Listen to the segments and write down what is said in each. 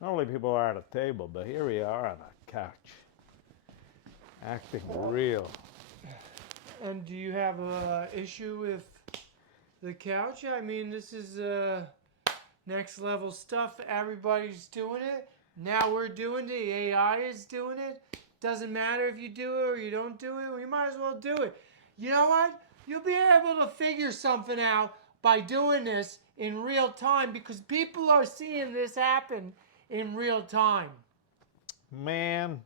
Normally people are at a table, but here we are on a couch, acting real. And do you have a issue with the couch? I mean, this is next level stuff. Everybody's doing it. Now we're doing it. The AI is doing it. Doesn't matter if you do it or you don't do it. We might as well do it. You know what? You'll be able to figure something out by doing this in real time because people are seeing this happen in real time. Man,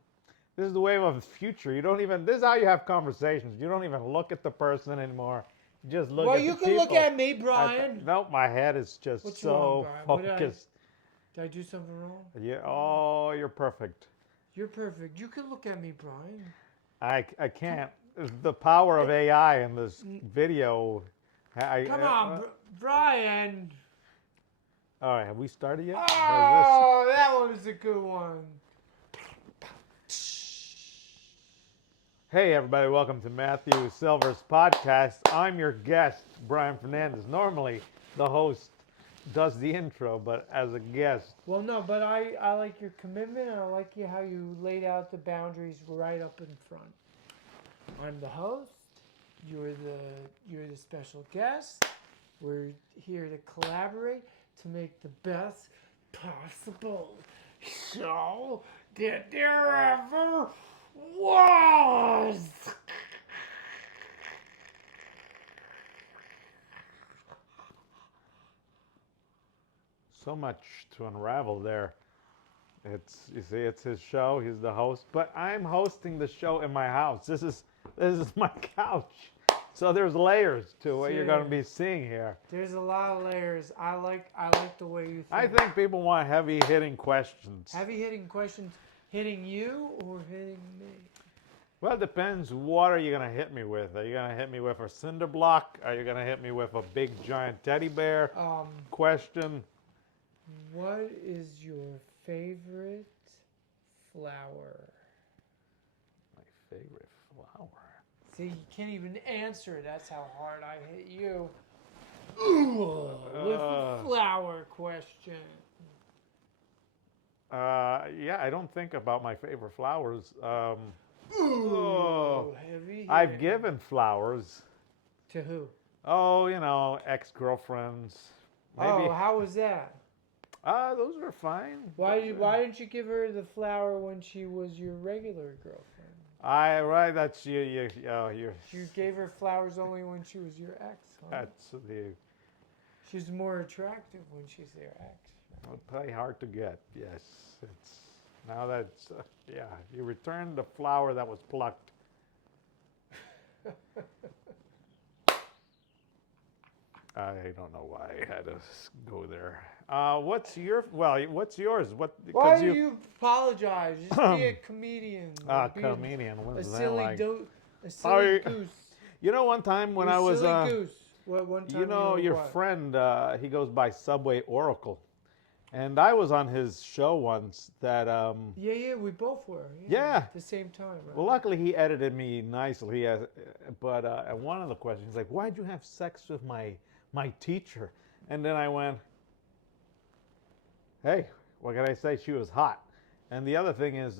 this is the wave of the future. You don't even, this is how you have conversations. You don't even look at the person anymore. You just look Well, at the you people. can look at me, Brian. Nope, my head is just What's so wrong, Brian? focused. Did I do something wrong? Yeah, oh, you're perfect. You're perfect. You can look at me, Brian. I can't. The power of AI in this video. Come on, Brian. All right, have we started yet? Oh, that one was a good one. Hey, everybody, welcome to Matthew Silver's podcast. I'm your guest, Bryan Fernandez. Normally, the host does the intro, but as a guest. Well, no, but I like your commitment, and I like how you laid out the boundaries right up in front. I'm the host. You're the special guest. We're here to collaborate to make the best possible show that there ever was. So much to unravel there. You see, it's his show. He's the host, but I'm hosting the show in my house. This is my couch. So there's layers to what you're going to be seeing here. There's a lot of layers. I like the way you think. I think people want heavy hitting questions. Heavy hitting questions hitting you or hitting me? Well, it depends. What are you going to hit me with? Are you going to hit me with a cinder block? Are you going to hit me with a big giant teddy bear? Question. What is your favorite flower? My favorite flower. See, you can't even answer. That's how hard I hit you. With the flower question. Yeah, I don't think about my favorite flowers. Heavy. I've given flowers. To who? Oh, ex-girlfriends. Maybe. Oh, how was that? Those were fine. Why didn't you give her the flower when she was your regular girlfriend? Right. That's you. You gave her flowers only when she was your ex. Huh? That's the. She's more attractive when she's your ex. Right? Probably hard to get. Yes, it's now that's yeah. You returned the flower that was plucked. I don't know why I had to go there. What's yours? Why do you apologize? Just be a comedian. Comedian. A silly goose. You know, one time when I was silly goose. One time your friend, he goes by Subway Oracle, and I was on his show once. That Yeah, we both were. Yeah. At the same time. Right? Well, luckily he edited me nicely. But one of the questions, he's like, "Why'd you have sex with my teacher?" And then I went, "Hey, what can I say? She was hot." And the other thing is,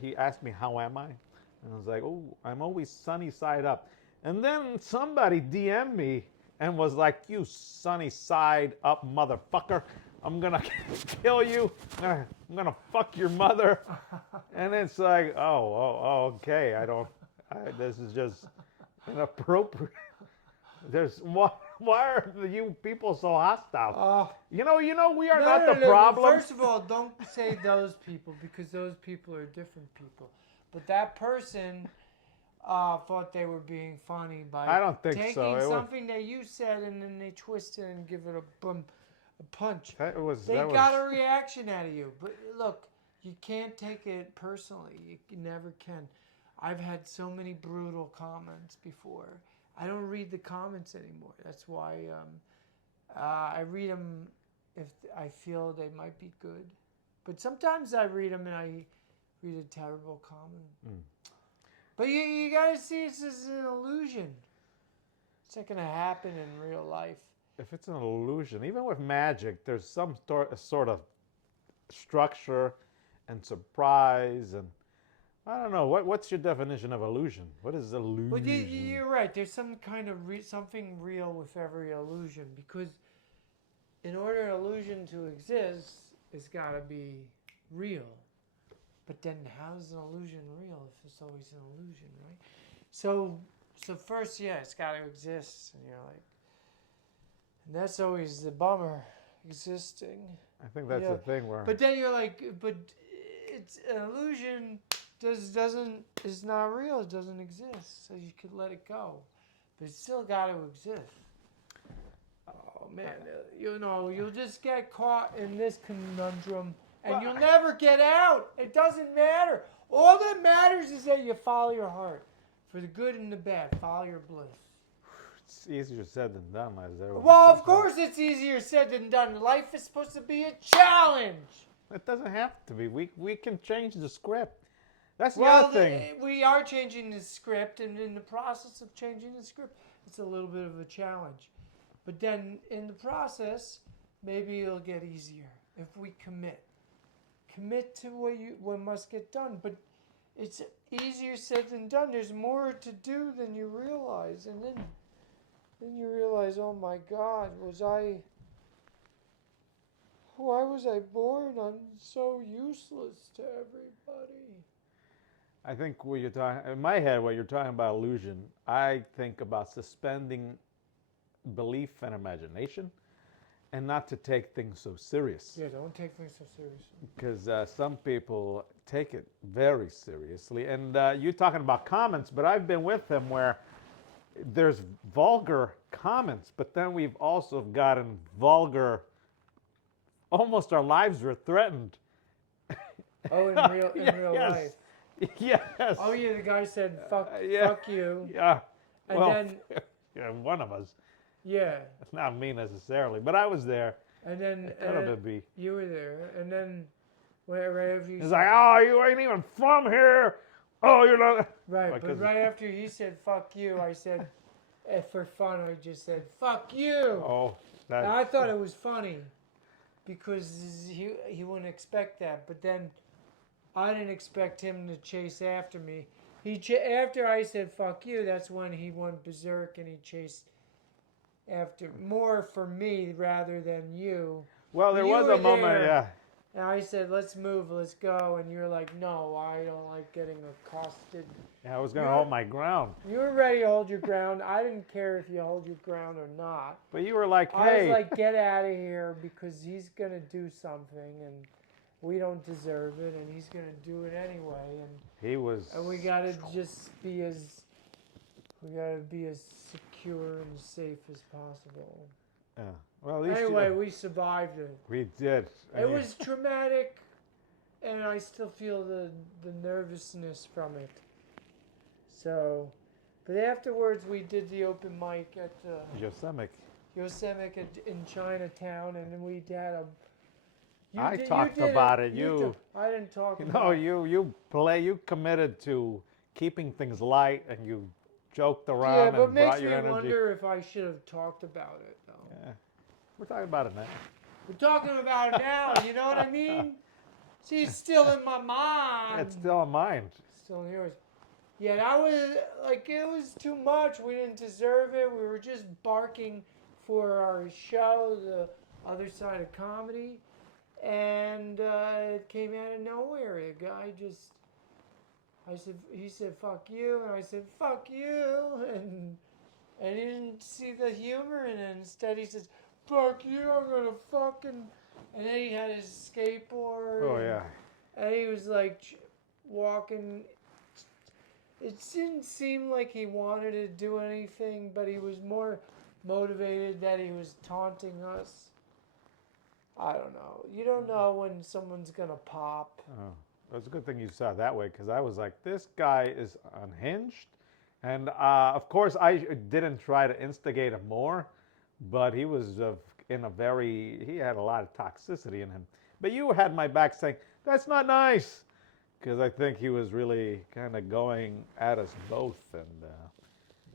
he asked me, "How am I?" And I was like, "Oh, I'm always sunny side up." And then somebody DM'd me and was like, "You sunny side up motherfucker. I'm going to kill you. I'm going to fuck your mother." And it's like, oh, okay. This is just inappropriate. Why are you people so hostile? We are not the problem. First of all, don't say those people because those people are different people. But that person thought they were being funny by I don't think taking so. something that you said and then they twist it and give it a punch. They got a reaction out of you. But look, you can't take it personally. You never can. I've had so many brutal comments before. I don't read the comments anymore. That's why I read them if I feel they might be good. But sometimes I read them and I read a terrible comment. But you got to see this as an illusion. It's not going to happen in real life. If it's an illusion, even with magic, there's some sort of structure and surprise and I don't know. What's your definition of illusion? What is illusion? Well, you're right. There's some kind of something real with every illusion because in order an illusion to exist, it's got to be real. But then how's an illusion real if it's always an illusion, right? So first, yeah, it's got to exist, and you're like, and that's always the bummer, existing. I think that's the thing where. But then you're like, but it's an illusion. Is not real. It doesn't exist. So you could let it go, but it's still got to exist. Oh man, you'll just get caught in this conundrum, and you'll never get out. It doesn't matter. All that matters is that you follow your heart, for the good and the bad. Follow your bliss. It's easier said than done, as everyone Well, says. of course it's easier said than done. Life is supposed to be a challenge. It doesn't have to be. We can change the script. That's the other thing. We are changing the script, and in the process of changing the script, it's a little bit of a challenge. But then in the process, maybe it'll get easier if we commit. Commit to what must get done. But it's easier said than done. There's more to do than you realize. And then you realize, oh my God, why was I born? I'm so useless to everybody. I think what you're talking in my head, what you're talking about illusion, I think about suspending belief and imagination, and not to take things so serious. Yeah, don't take things so seriously. Because some people take it very seriously, and you're talking about comments, but I've been with them where there's vulgar comments, but then we've also gotten vulgar. Almost our lives were threatened. Oh, in real yes. life. Yes. Oh yeah, the guy said fuck you. Yeah. And well, then yeah, one of us. Yeah. Not me necessarily, but I was there. And then be. You were there, and then right after you It's like, oh, you ain't even from here. Oh, you're not. Right, but right after he said fuck you, I said, for fun, I just said fuck you. Oh, and I thought it was funny because he wouldn't expect that, but then I didn't expect him to chase after me. After I said fuck you, that's when he went berserk and he chased after more for me rather than you. Well, there was a moment, yeah. And I said, let's move, let's go. And you're like, no, I don't like getting accosted. Yeah, I was going to hold my ground. You were ready to hold your ground. I didn't care if you hold your ground or not. But you were like, hey. I was like, get out of here because he's going to do something and we don't deserve it and he's going to do it anyway. And we got to just be as secure and safe as possible. Yeah. Well, at least anyway, we survived it. We did. It was traumatic, and I still feel the nervousness from it. So, but afterwards we did the open mic at Yosemite in Chinatown, and then we had a. I talked about it. I didn't talk. No, you committed to keeping things light, and you joked around and brought your energy. Yeah, but makes me wonder if I should have talked about it though. Yeah. We're talking about it now. We're talking about it now, you know what I mean? See, it's still in my mind. It's still in mind. Still in yours. Yeah, that was, like, it was too much. We didn't deserve it. We were just barking for our show, the other side of comedy. And it came out of nowhere. The guy just, he said, fuck you. And I said, fuck you. And he didn't see the humor in it. Instead, he says, fuck you, I'm gonna fucking... And then he had his skateboard. Oh, yeah. And he was, like, walking... It didn't seem like he wanted to do anything, but he was more motivated that he was taunting us. I don't know. You don't know when someone's gonna pop. Oh, it's a good thing you saw it that way, because I was like, this guy is unhinged. And, of course, I didn't try to instigate him more. But he was he had a lot of toxicity in him. But you had my back saying, that's not nice. Because I think he was really kind of going at us both. And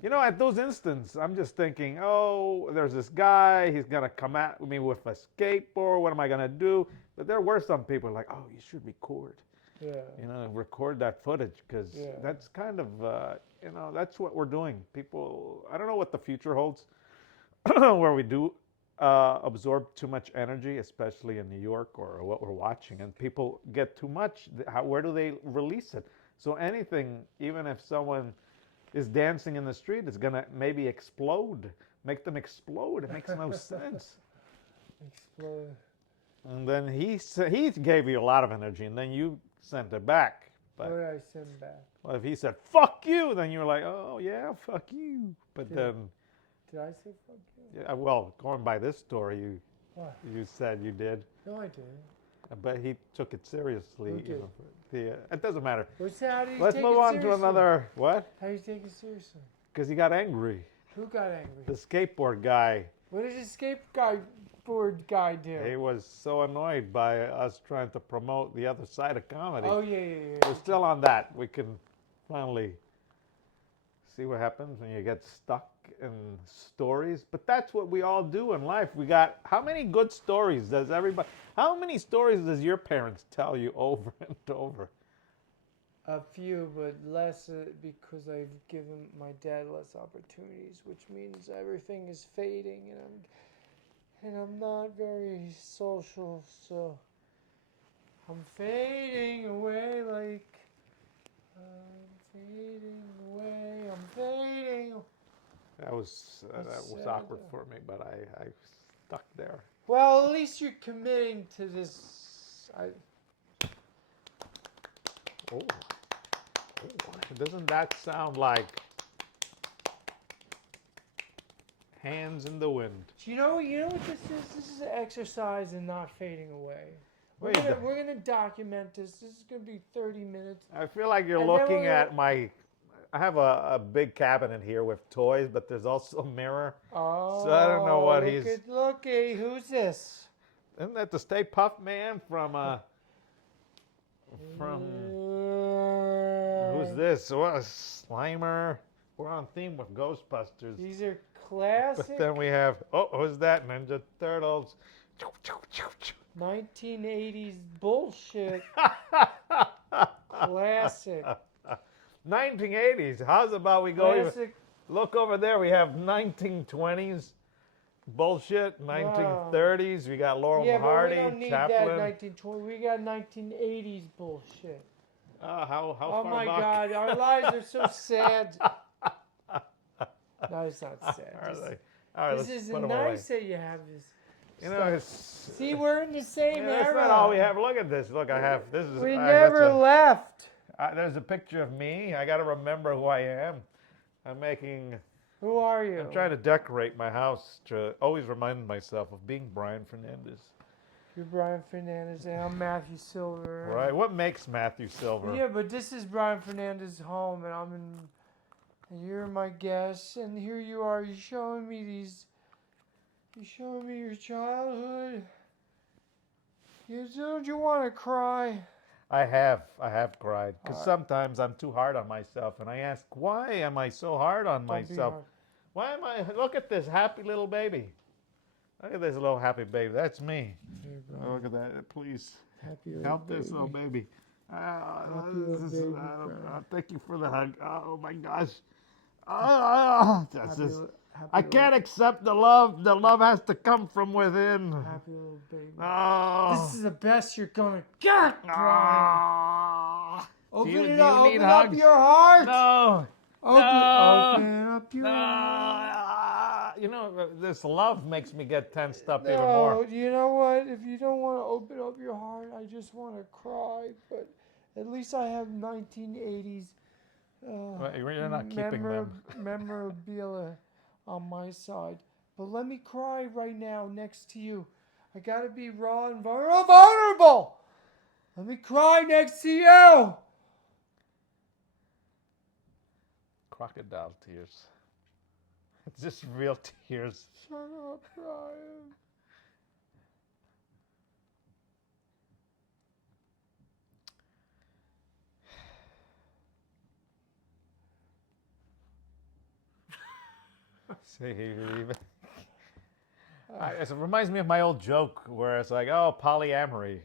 You know, at those instances, I'm just thinking, oh, there's this guy. He's gonna come at me with a skateboard. What am I gonna do? But there were some people like, oh, you should record. Yeah. You know, record that footage because Yeah. that's kind of, you know, that's what we're doing. People, I don't know what the future holds, where we do absorb too much energy, especially in New York or what we're watching, and people get too much. Where do they release it? So anything, even if someone is dancing in the street, it's gonna maybe explode, make them explode. It makes no sense. Explode. And then he gave you a lot of energy, and then you sent it back. What But did I send back? well, if he said "fuck you," then you were like, "Oh yeah, fuck you." But Yeah. then, Did I say fuck you? yeah, well, going by this story, What? you said you did, No, I didn't. but he took it seriously. Who You did? know, it doesn't matter. How do you Let's take move it on to seriously? another what? How do you take it seriously? Because he got angry. Who got angry? The skateboard guy. What did the skateboard guy do? He was so annoyed by us trying to promote the other side of comedy. Oh, yeah. We're still on that. We can finally see what happens when you get stuck in stories. But that's what we all do in life. We got how many good stories does everybody? How many stories does your parents tell you over and over? A few, but less because I've given my dad less opportunities, which means everything is fading, and I'm not very social, so I'm fading away like I'm fading away. I'm fading. That was Sad. awkward for me, but I stuck there. Well, at least you're committing to this. Oh. Doesn't that sound like hands in the wind? You know what this is? This is an exercise in not fading away. We're Wait, we're gonna document this. This is gonna be 30 minutes. I feel like you're And then looking we're at my. I have a big cabinet here with toys, but there's also a mirror. Oh, So I don't know what he's. Looky, who's this? Isn't that the Stay Puft Man from? Who's this? What a Slimer. We're on theme with Ghostbusters. These are classic But then we have. Oh, who's that? Ninja Turtles. 1980s bullshit. Classic. 1980s. How's about we go? Classic. Look over there. We have 1920s bullshit. 1930s. We got Laurel Yeah, and Hardy, but we don't need Chaplin. that 1920. We got 1980s bullshit. How Oh far my back God, our lives are so sad. No, it's not sad. are This- they? All right, This let's is put 'em nice away. that you have this. You know, stuff. it's. See, we're in the same That's era. not all we have. Look at this. Look, I have. This is. We that's never left. there's a picture of me. I got to remember who I am. I'm making. Who are you? I'm trying to decorate my house to always remind myself of being Bryan Fernandez. You're Bryan Fernandez, and I'm Matthew Silver. Right. What makes Matthew Silver? Yeah, but this is Bryan Fernandez's home, and and you're my guest, and here you are. You're showing me your childhood. Don't you want to cry? I have cried because Alright. sometimes I'm too hard on myself, and I ask, why am I so hard on Don't be myself? hard. Why am I? Look at this happy little baby. Look at this little happy baby. That's me. Here, Oh, Bryan. look at that. Please Happy little help this baby. little baby. Happy little baby, Bryan. Thank you for the hug. Oh my gosh. That's Happy just. li- happy I little- can't accept the love. The love has to come from within. Happy little baby. Oh. This is the best you're gonna get, Bryan. Ah. Open Do it you up. need Open up hugs? your heart. No. Open, No. open up your heart. You know, this love makes me get tensed up even No, more. you know what? If you don't want to open up your heart, I just want to cry. But at least I have 1980s Well, you're not keeping them. memorabilia on my side. But let me cry right now next to you. I gotta be raw and vulnerable. Let me cry next to you. Crocodile tears. It's just real tears. Shut up, Bryan. See, it reminds me of my old joke where it's like, oh, polyamory.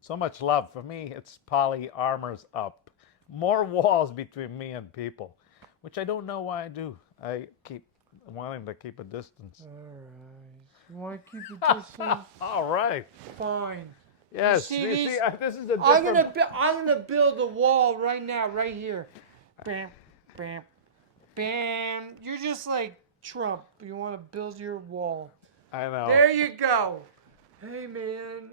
So much love. For me, it's poly armors up. More walls between me and people, which I don't know why I do. I keep wanting to keep a distance. All right. You want to keep a distance? All right. Fine. Yes. see See, these- this is the I'm different. gonna build a wall right now, right here. Bam, bam, bam. You're just like Trump. You want to build your wall. I know. There you go. Hey man,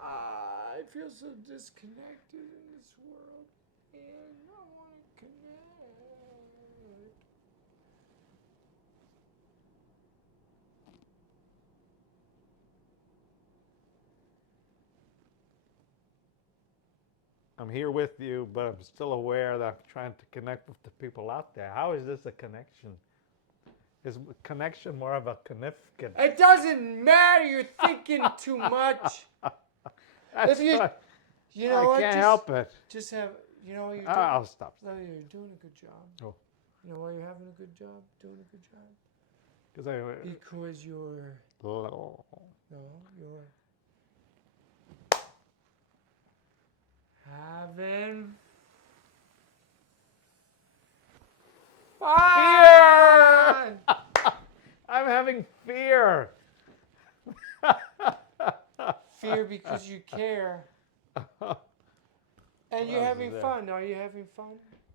I feel so disconnected in this world, and I want to connect. I'm here with you, but I'm still aware that I'm trying to connect with the people out there. How is this a connection? Is connection more of a significant? It doesn't matter. You're thinking too much. That's If you- fine. You know I what? can't help it. Just have. You know what you're doing. I'll stop. No, you're doing a good job. Oh. You know why you're having a good job? Doing a good job? Because you're. No, you're. Having. Fear! Fun! I'm having fear. Fear because you care. And you're What else having is there? fun. Are you having fun?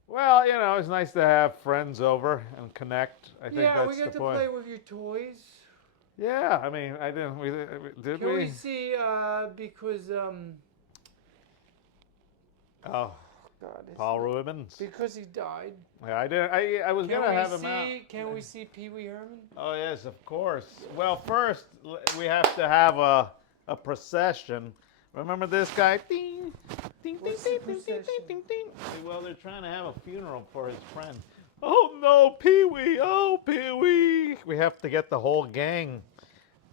Well, you know, it's nice to have friends over and connect. I think Yeah, we that's get the to point. play with your toys. Yeah, I mean, I didn't. Did Can we we? see? Because Oh, God, Paul Rubens. because he died. Yeah, I didn't. I was gonna have him out. Can we see Pee Wee Herman? Oh yes, of course. Well, first we have to have a procession. Remember this guy? Ding, ding, ding, What's ding, the ding, ding, procession? ding, ding. Well, they're trying to have a funeral for his friend. Oh no, Pee Wee! Oh Pee Wee! We have to get the whole gang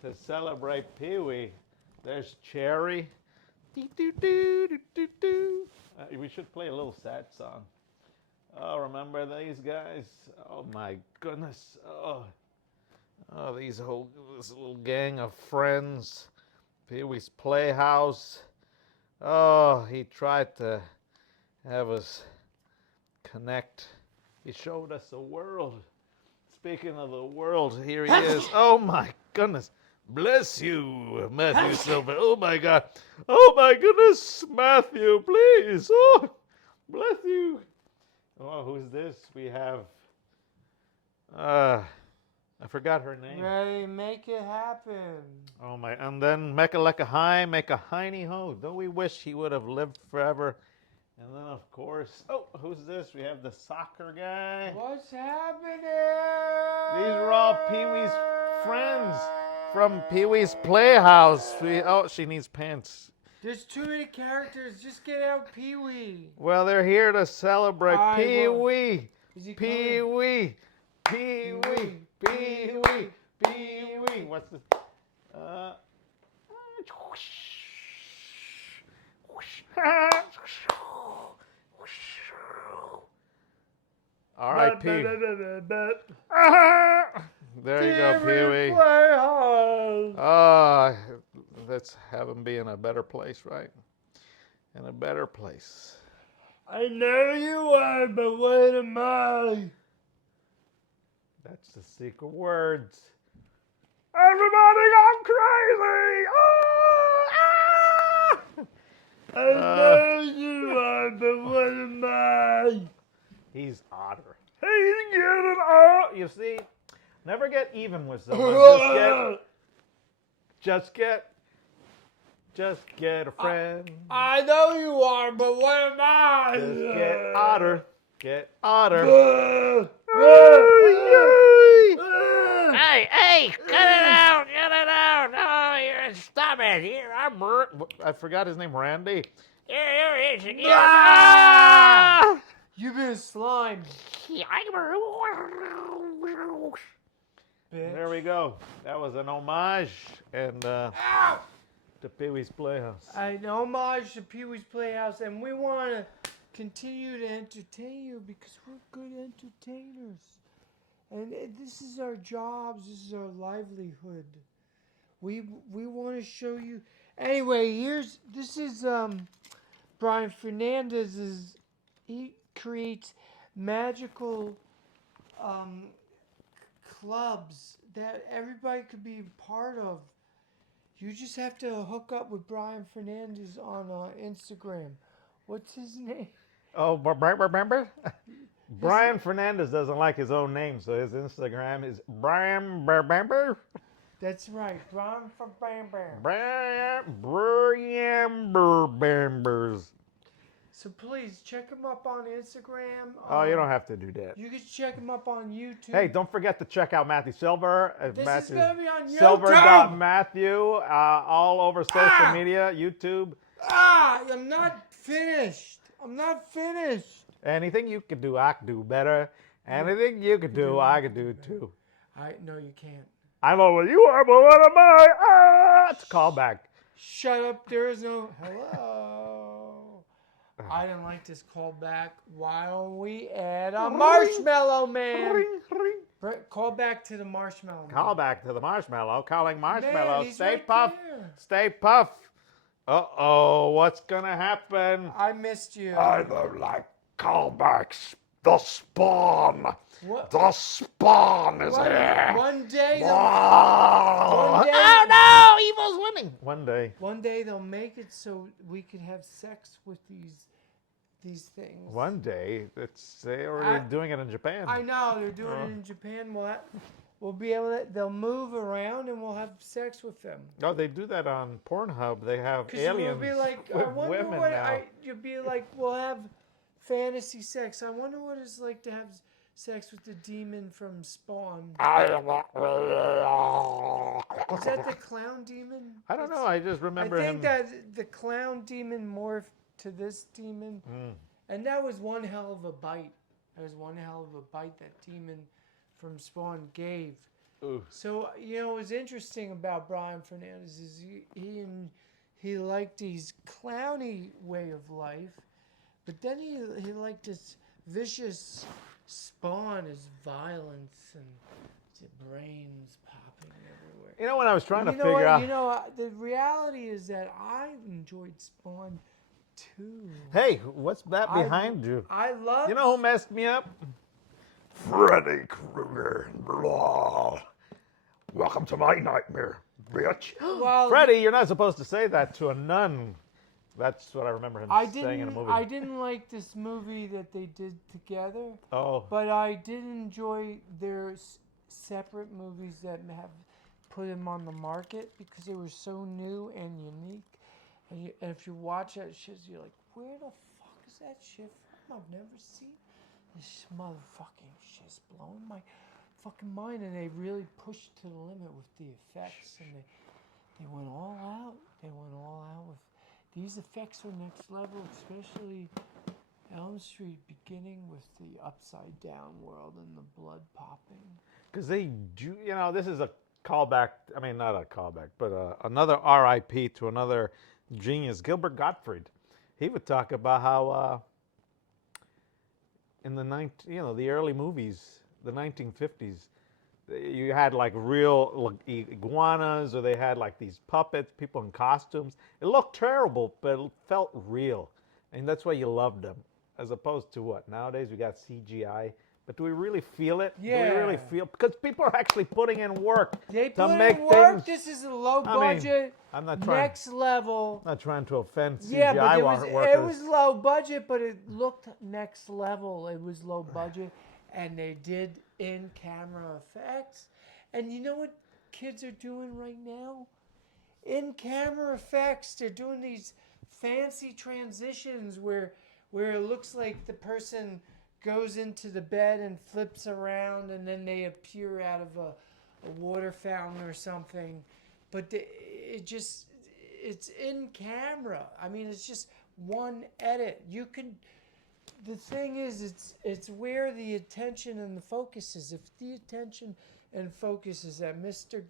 to celebrate Pee Wee. There's Cherry. Dee, doo, doo, doo, doo, doo. We should play a little sad song. Oh, remember these guys? Oh my goodness! Oh, this little gang of friends. Pee Wee's Playhouse. Oh, he tried to have us connect. He showed us the world. Speaking of the world, here he is. Oh my goodness. Bless you, Matthew Silver. Oh my God. Oh my goodness, Matthew, please. Oh, bless you. Oh, who's this? We have, I forgot her name. Ready, make it happen. Oh my, and then Mecca High, make a hiney ho. Don't we wish he would have lived forever? And then of course, oh, who's this? We have the soccer guy. What's happening? These are all Pee Wee's friends from Pee Wee's Playhouse. She needs pants. There's too many characters. Just get out Pee Wee. Well, they're here to celebrate Pee Wee. Is he Pee coming? Wee. Pee Wee. Pee Wee. Pee Wee. What's this? R.I.P. There you go, Pee Wee. Ah, let's have him be in a better place, right? In a better place. I know you are, but what am I? That's the secret words. Everybody gone crazy! I know you are, but what am I? He's otter. He's getting out. You see, never get even with someone. Just get a friend. I know you are, but what am I? Just get otter. Get otter. Hey, cut it out. Oh, stop it. Here, I forgot his name, Randy. Here he is. Ah! You've been slimed. There we go. That was an homage and to Pee Wee's Playhouse. An homage to Pee Wee's Playhouse, and we want to continue to entertain you because we're good entertainers. And this is our jobs. This is our livelihood. We want to show you. Anyway, this is Bryan Fernandez's. He creates magical um, clubs that everybody could be part of. You just have to hook up with Bryan Fernandez on Instagram. What's his name? Oh, remember? Bryan Fernandez doesn't like his own name, so his Instagram is Bryan Fernandez. That's right, Bryan Fernandez. Bryan Fernandez. So please check him up on Instagram. Oh, you don't have to do that. You can check him up on YouTube. Hey, don't forget to check out Matthew Silver. This is gonna be on YouTube. Silver.Matthew, all over social media, YouTube. I'm not finished. Anything you could do, I could do better. Anything you could do, I could do too. No, you can't. I know what you are, but what am I? It's a callback. Shut up. There is no hello. I didn't like this callback. Why don't we add a marshmallow man? Ring, ring. Call back to the marshmallow man. Call back to the marshmallow. Calling marshmallow. Man, Stay right puff. there. Stay puff. Uh-oh, what's gonna happen? I missed you. I don't like callbacks. The spawn. What? The spawn is here. One day, Oh no! Evil's winning. One day they'll make it so we could have sex with these things. One day, they're already doing it in Japan. I know they're doing it in Japan. We'll be able to. They'll move around and we'll have sex with them. Oh, they do that on Pornhub. They have aliens You'll be like, with I wonder women what now. you'll be like. We'll have fantasy sex. I wonder what it's like to have sex with the demon from Spawn. Is that the clown demon? I don't know. I just remember him. I think that the clown demon morphed to this demon, and that was one hell of a bite. That demon from Spawn gave. Ooh. So what's interesting about Bryan Fernandez is he liked his clowny way of life, but then he liked this vicious Spawn, his violence and his brains popping everywhere. You know, when I was trying to figure out... the reality is that I enjoyed Spawn too. Hey, what's that behind you? I love... You know who messed me up? Freddy Krueger. Welcome to my nightmare, bitch. Well, Freddy, you're not supposed to say that to a nun. That's what I remember him saying in a movie. I didn't like this movie that they did together. Oh. But I did enjoy their separate movies that have put him on the market because they were so new and unique. And if you watch that shit, you're like, where the fuck is that shit from? I've never seen this motherfucking shit's blowing my fucking mind. And they really pushed to the limit with the effects, and they went all out. With these effects are next level, especially Elm Street, beginning with the upside down world and the blood popping. Because they do, this is a callback. I mean, not a callback, but another R.I.P. to another genius, Gilbert Gottfried. He would talk about how in the early movies, the 1950s, you had like real iguanas, or they had like these puppets, people in costumes. It looked terrible, but it felt real, and that's why you loved them. As opposed to what nowadays we got CGI. But do we really feel it? Yeah. Do we really feel? Because people are actually putting in work to make in work. things. This is a low budget. I'm not trying. Next level. I'm not trying to offend CGI yeah, but workers. It was low budget, but it looked next level. It was low budget, and they did in-camera effects. And you know what kids are doing right now? In-camera effects. They're doing these fancy transitions where it looks like the person goes into the bed and flips around, and then they appear out of a water fountain or something. But it's in camera. I mean, it's just one edit. The thing is, it's where the attention and the focus is. If the attention and focus is at Mr.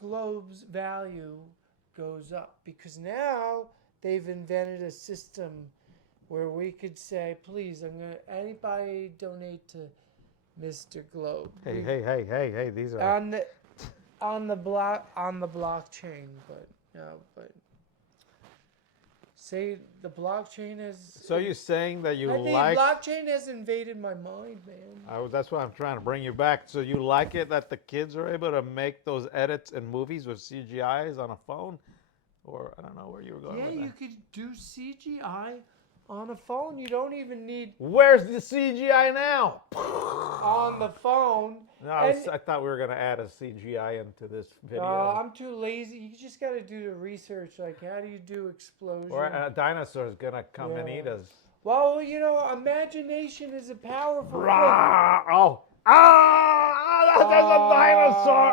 Globe's value goes up, because now they've invented a system where we could say, please, anybody donate to Mr. Globe. Hey! These are. On the blockchain, but no, but say the blockchain has. So you're saying that you I think like? blockchain has invaded my mind, man. That's why I'm trying to bring you back. So you like it that the kids are able to make those edits in movies with CGIs on a phone, or I don't know where you were going Yeah, with you that. could do CGI on a phone. You don't even need Where's the CGI now? on the phone. No, And I thought we were gonna add a CGI into this video. I'm too lazy. You just got to do the research. Like, how do you do explosion? Or a dinosaur's gonna come and Yeah. eat us. Well, you know, imagination is a powerful thing. Oh! There's a dinosaur!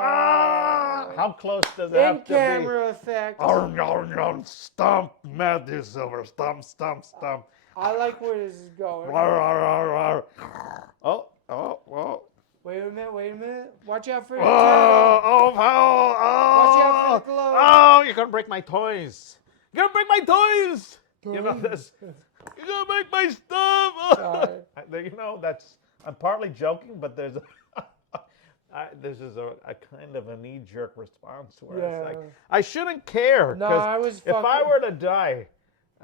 How close does it In have to be? camera effect. Stomp, Matthew Silver. Stomp. I like where this is going. Oh. Wait a minute. Watch out for the Oh, turtle. oh, Watch out for the globe. Oh, you're gonna break my toys. You're gonna break my toys. You know this. You're gonna break my stuff. Sorry. You know that's. I'm partly joking, but there's this is a kind of a knee-jerk response where it's like I shouldn't care. No, I was if I fucking- were to die,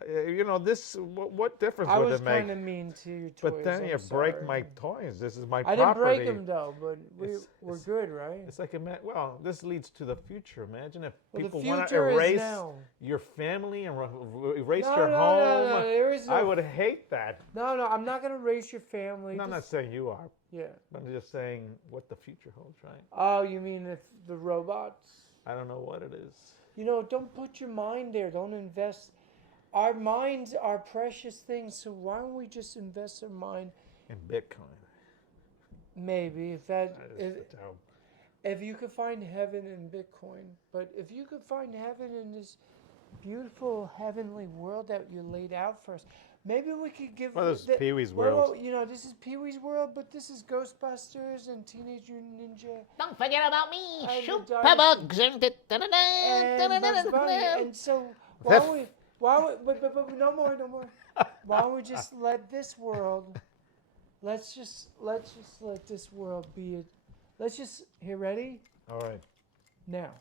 you know this. What difference I would was it make? kind of mean to your toys. But then I'm you break sorry. my toys. This is my I property. didn't break them though, but we're It's- good, right? It's like well, this leads to the future. Imagine if Well, the people want to future is erase now. your family and erase No, your no, home. no, there is I no- would hate that. No, I'm not gonna raise your family. No, I'm not saying you are. Yeah. But I'm just saying what the future holds, right? Oh, you mean if the robots? I don't know what it is. You know, don't put your mind there. Don't invest. Our minds are precious things, so why don't we just invest our mind? In Bitcoin. Maybe if you could find heaven in Bitcoin, but if you could find heaven in this beautiful heavenly world that you laid out for us, maybe we could give. Well, this is Pee-wee's World. Well, you know, this is Pee-wee's World, but this is Ghostbusters and Teenage Mutant Ninja. Don't forget about me, And the Superbugs and And Bugs Bunny. And so why don't we? But no more. Why don't we just let this world? Let's just let this world be it. Let's just here. Ready? All right. Now.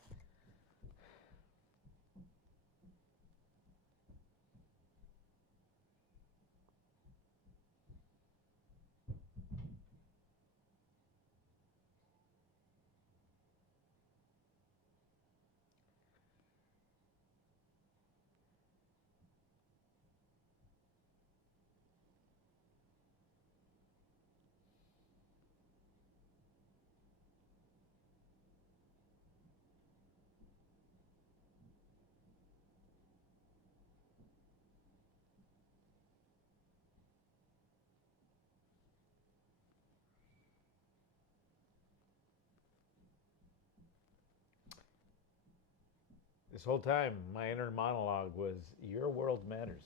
This whole time, my inner monologue was, your world matters.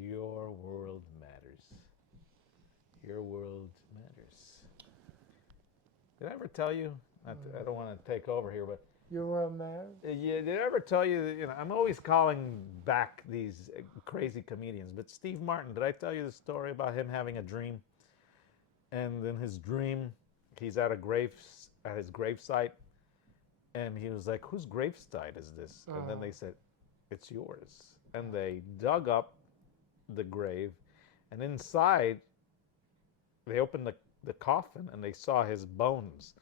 Your world matters. Your world matters. Did I ever tell you? I don't want to take over here, but Your world matters. yeah, did I ever tell you? You know, I'm always calling back these crazy comedians. But Steve Martin, did I tell you the story about him having a dream? And in his dream, he's at his gravesite, and he was like, "Whose gravesite is this?" And then they said, "It's yours." And they dug up the grave, and inside, they opened the coffin, and they saw his bones.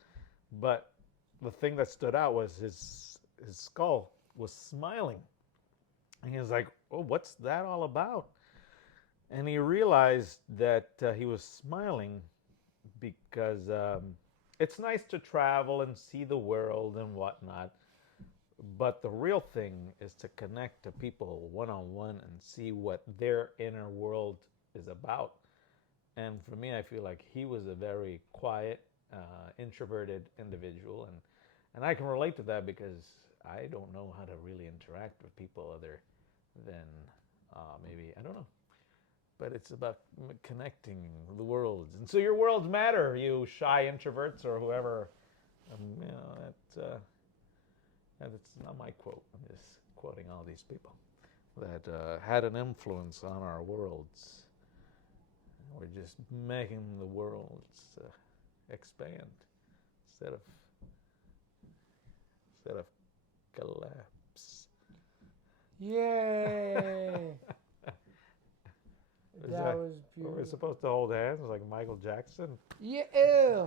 But the thing that stood out was his skull was smiling. And he was like, "Oh, what's that all about?" And he realized that he was smiling because it's nice to travel and see the world and whatnot. But the real thing is to connect to people one-on-one and see what their inner world is about. And for me, I feel like he was a very quiet, introverted individual. And I can relate to that because I don't know how to really interact with people other than maybe, I don't know. But it's about connecting the worlds. And so your worlds matter, you shy introverts or whoever. You know, that's not my quote. I'm just quoting all these people that had an influence on our worlds. We're just making the worlds expand instead of collapse. Yay! That was We're beautiful. supposed to hold hands like Michael Jackson. Yeah.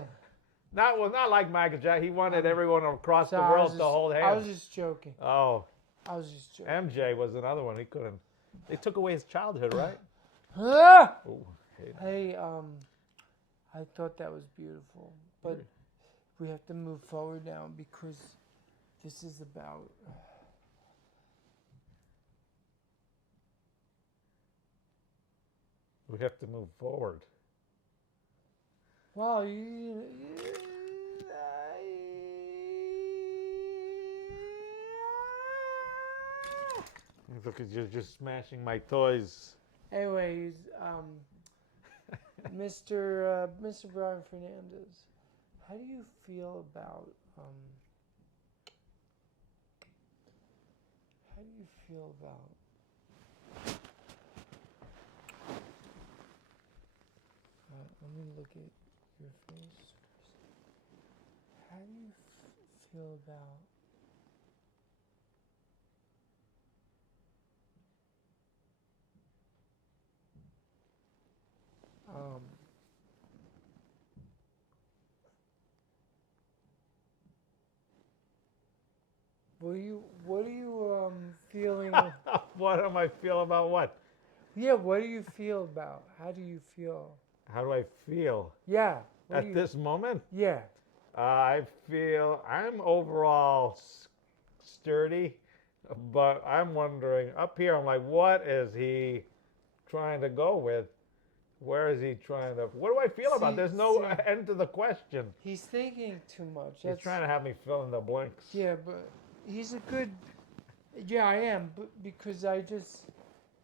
Not like Michael Jackson. He wanted everyone across the So I world was to hold hands. I was just joking. Oh, I was just joking. MJ was another one. He couldn't. They took away his childhood, right? Ah! Ooh, hey. Hey, I thought that was beautiful, but we have to move forward now because this is about. We have to move forward. Wow, Look at you just smashing my toys. Anyways, Mr. Bryan Fernandez, how do you feel about how do you feel about let me look at your face. How do you feel about what are you feeling? What am I feeling about what? Yeah, what do you feel about? How do you feel? How do I feel Yeah. at this moment? Yeah. I feel I'm overall sturdy, but I'm wondering up here. I'm like, what is he trying to go with? Where is he trying to? What do I feel about? There's no end to the question. He's thinking too much. He's trying to have me fill in the blanks. Yeah, but he's a good. Yeah, I am, but because I just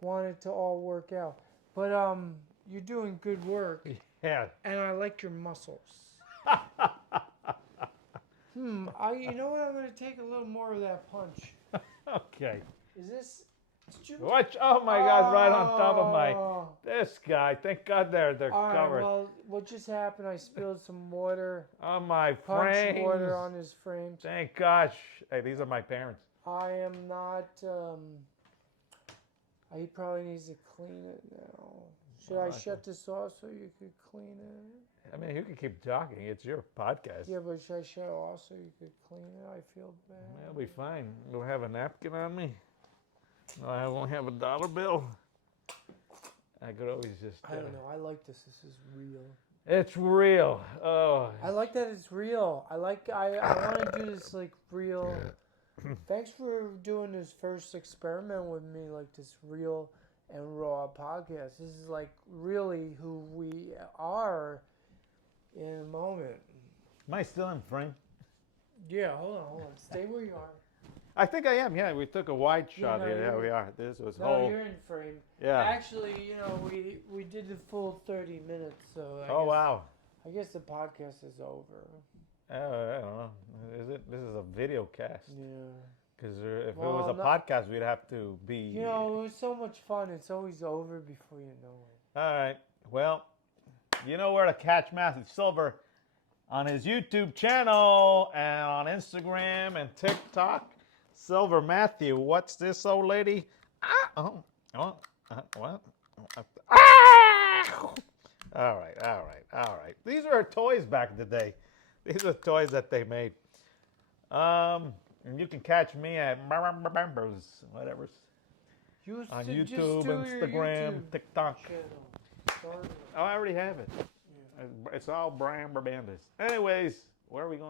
want it to all work out. But you're doing good work. Yeah. And I like your muscles. You know what? I'm gonna take a little more of that punch. Okay. Is this? Watch! Oh my God! Right on top of my. Oh. This guy. Thank God they're All right, covered. well, what just happened? I spilled some water. On my Punch frames. water on his frames. Thank gosh. Hey, these are my parents. I am not. He probably needs to clean it now. Should I shut this off so you could clean it? I mean, you can keep talking. It's your podcast. Yeah, but should I shut it off so you could clean it? I feel bad. It'll be fine. Do I have a napkin on me? No, I won't have a dollar bill. I could always just. I don't know. I like this. This is real. It's real. Oh. I like that it's real. I want to do this like real. Thanks for doing this first experiment with me, like this real and raw podcast. This is like really who we are in a moment. Am I still in frame? Yeah, hold on. Stay where you are. I think I am. Yeah, we took a wide shot no, here. Yeah, you're- we are. This was No, whole. you're in frame. Yeah. Actually, we did the full 30 minutes, so Wow. I guess the podcast is over. I don't know. Is it? This is a video cast. Yeah. Because if Well, it was a podcast, we'd have to be. It was so much fun. It's always over before you know it. All right. Well, you know where to catch Matthew Silver on his YouTube channel and on Instagram and TikTok. Silver Matthew. What's this old lady? What? All right. These are toys back in the day. These are toys that they made. And you can catch me at whatever. On YouTube, Instagram, TikTok. Channel. Oh, I already have it. It's all Bryan Fernandez. Anyways, where are we going?